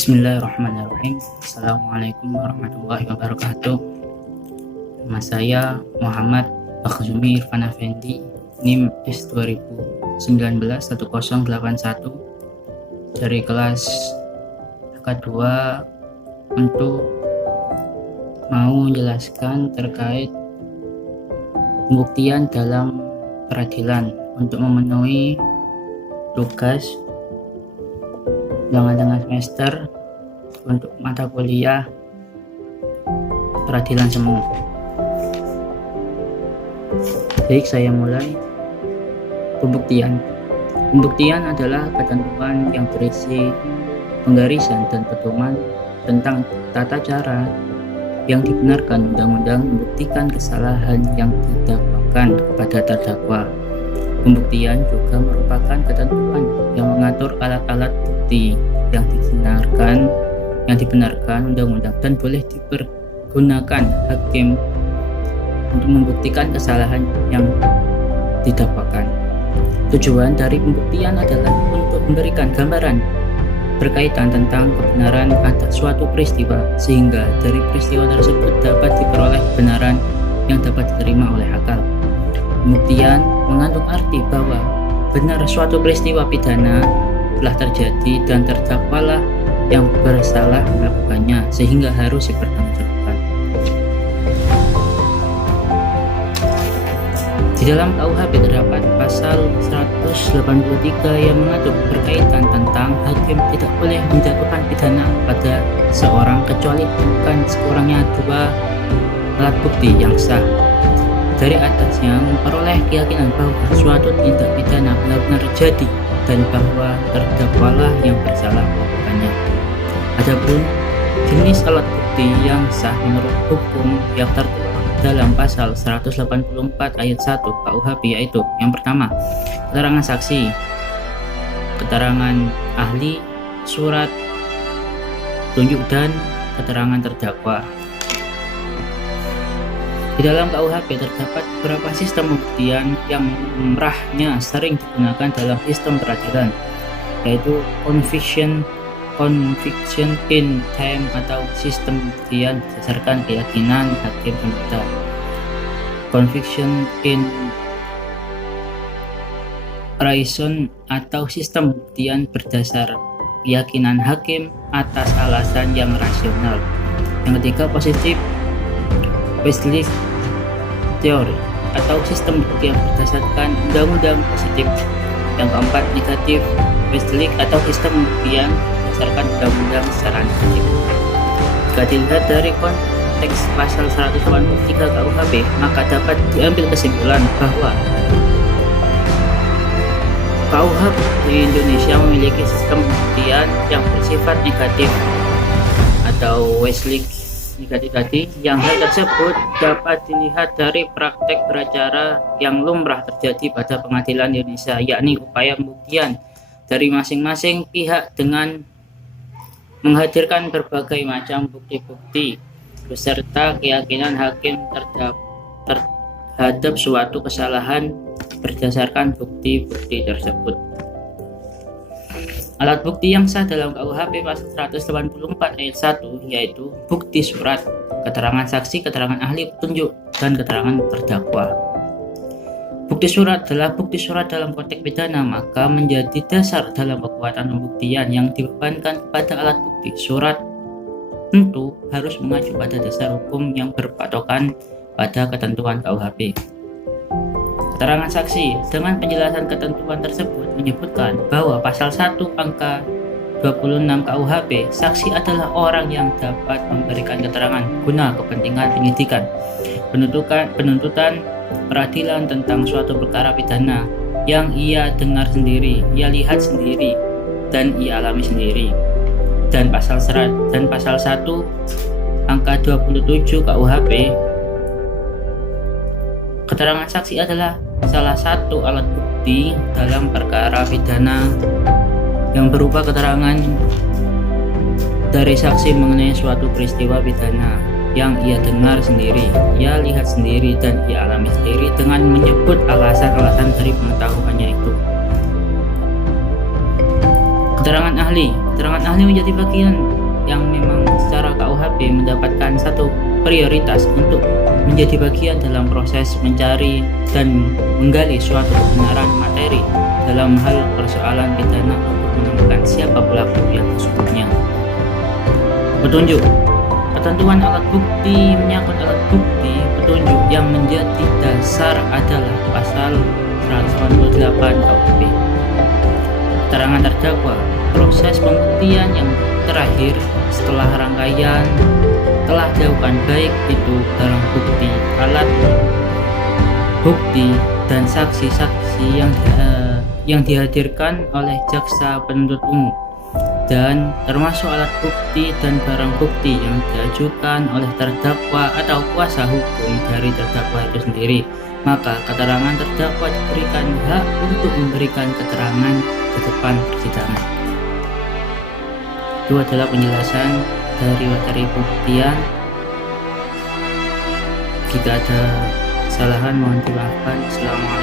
Bismillahirrahmanirrahim. Assalamualaikum warahmatullahi wabarakatuh. Nama saya Muhammad Bakhzumi Irfan Effendi, NIM S 2019-1081 dari kelas K2 untuk mau menjelaskan terkait pembuktian dalam peradilan untuk memenuhi tugas dengan semester untuk mata kuliah peradilan semu. Baik, saya mulai. Pembuktian adalah ketentuan yang berisi penggarisan dan pedoman tentang tata cara yang dibenarkan undang-undang membuktikan kesalahan yang didakwakan kepada terdakwa. Pembuktian juga merupakan ketentuan yang mengatur alat-alat bukti yang dibenarkan undang-undang dan boleh dipergunakan hakim untuk membuktikan kesalahan yang didakwakan. Tujuan dari pembuktian adalah untuk memberikan gambaran berkaitan tentang kebenaran atas suatu peristiwa, sehingga dari peristiwa tersebut dapat diperoleh kebenaran yang dapat diterima oleh akal. Pembuktian mengandung arti bahwa benar suatu peristiwa pidana telah terjadi dan terdakwalah yang bersalah melakukannya, sehingga harus dipertanggungjawabkan. Di dalam KUHP terdapat pasal 183 yang mengatur berkaitan tentang hakim tidak boleh menjatuhkan pidana pada seorang kecuali bukan sekurangnya 2 alat bukti yang sah. Dari atasnya memperoleh keyakinan bahwa suatu tindak pidana benar-benar terjadi dan bahwa terdakwalah yang bersalah melakukannya. Adapun jenis alat bukti yang sah menurut hukum yang tertuang dalam pasal 184 ayat 1 KUHP yaitu yang pertama, keterangan saksi, keterangan ahli, surat tunjuk dan keterangan terdakwa. Di dalam KUHP terdapat beberapa sistem pembuktian yang lumrahnya sering digunakan dalam sistem peradilan, yaitu conviction in time atau sistem pembuktian berdasarkan keyakinan hakim pemerintah. Conviction in reason atau sistem pembuktian berdasar keyakinan hakim atas alasan yang rasional. Yang ketiga, positif Westlake teori atau sistem bukti yang berdasarkan undang-undang positif. Yang keempat, negatif Westlake atau sistem pembuktian berdasarkan undang-undang secara negatif. Jika dilihat dari konteks pasal 183 KUHP, maka dapat diambil kesimpulan bahwa KUHP di Indonesia memiliki sistem pembuktian yang bersifat negatif atau Westlake negatif tadi, yang hal tersebut dapat dilihat dari praktek beracara yang lumrah terjadi pada pengadilan Indonesia, yakni upaya pembuktian dari masing-masing pihak dengan menghadirkan berbagai macam bukti-bukti beserta keyakinan hakim terhadap suatu kesalahan berdasarkan bukti-bukti tersebut. Alat bukti yang sah dalam KUHP pasal 184 ayat 1 yaitu bukti surat, keterangan saksi, keterangan ahli, petunjuk, dan keterangan terdakwa. Bukti surat adalah bukti surat dalam konteks pidana, maka menjadi dasar dalam kekuatan pembuktian yang dibebankan kepada alat bukti. Surat tentu harus mengacu pada dasar hukum yang berpatokan pada ketentuan KUHP. Keterangan saksi dengan penjelasan ketentuan tersebut menyebutkan bahwa pasal 1 angka 26 KUHP, saksi adalah orang yang dapat memberikan keterangan guna kepentingan penyidikan, penuntutan, peradilan tentang suatu perkara pidana yang ia dengar sendiri, ia lihat sendiri, dan ia alami sendiri. Dan pasal 1 angka 27 KUHP, keterangan saksi adalah salah satu alat bukti dalam perkara pidana yang berupa keterangan dari saksi mengenai suatu peristiwa pidana yang ia dengar sendiri, ia lihat sendiri, dan ia alami sendiri dengan menyebut alasan-alasan dari pengetahuannya itu. Keterangan ahli Keterangan ahli menjadi bagian yang memang secara KUHP mendapatkan satu prioritas untuk menjadi bagian dalam proses mencari dan menggali suatu kebenaran materi dalam hal persoalan pidana untuk menemukan siapa pelaku yang sesungguhnya. Petunjuk. Ketentuan alat bukti menyangkut alat bukti petunjuk yang menjadi dasar adalah pasal 188 KUHP. Keterangan terdakwa. Proses pembuktian yang terakhir setelah rangkaian telah dilakukan, baik itu barang bukti, alat bukti, dan saksi-saksi yang dihadirkan oleh jaksa penuntut umum, dan termasuk alat bukti dan barang bukti yang diajukan oleh terdakwa atau kuasa hukum dari terdakwa itu sendiri. Maka keterangan terdakwa diberikan hak untuk memberikan keterangan di depan persidangan. Itu adalah penjelasan dari materi pembuktian. Jika ada kesalahan mohon dimaafkan. Assalamualaikum.